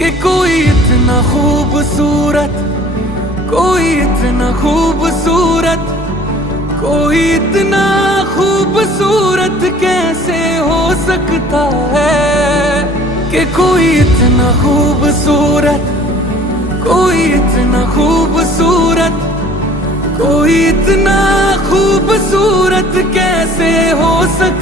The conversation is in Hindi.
कि कोई इतना खूबसूरत, कोई इतना खूबसूरत, कोई इतना खूबसूरत कैसे हो सकता है। कि कोई इतना खूबसूरत, कोई इतना खूबसूरत, कोई इतना खूबसूरत कैसे हो सकता